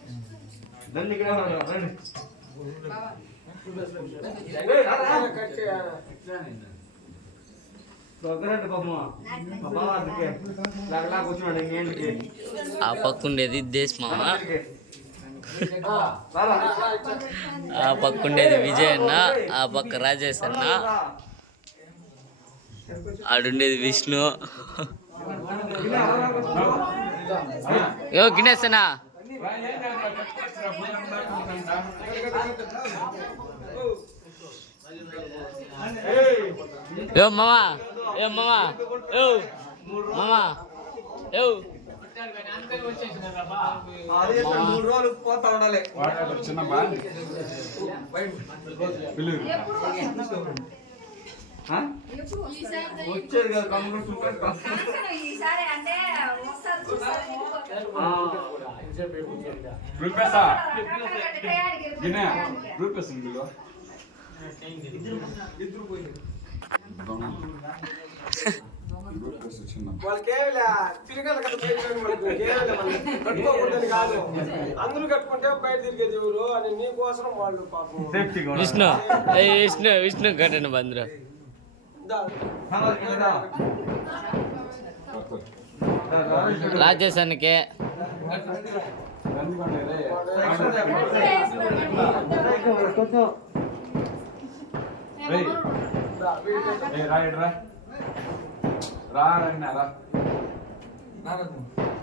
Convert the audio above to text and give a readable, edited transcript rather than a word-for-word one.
ఆ పక్కుండేది దేశ్ మామ, ఆ పక్కుండేది విజయ్ అన్న, ఆ పక్క రాజేష్ అన్న, ఆడుండేది విష్ణు. గినేష్ అన్న మామా మామా పోతా ఉండాలి. వచ్చేది కదా కంప్యూటర్ వాళ్ళకేమిలే తిరగల కట్టుకోకూడదని కాదు, అందరూ కట్టుకుంటే బయట తిరిగేది ఎవరు అని నీకోసం వాళ్ళు పాపం. విష్ణు విష్ణు విష్ణు కట్టండి బంద్రు రాజేశానికి రా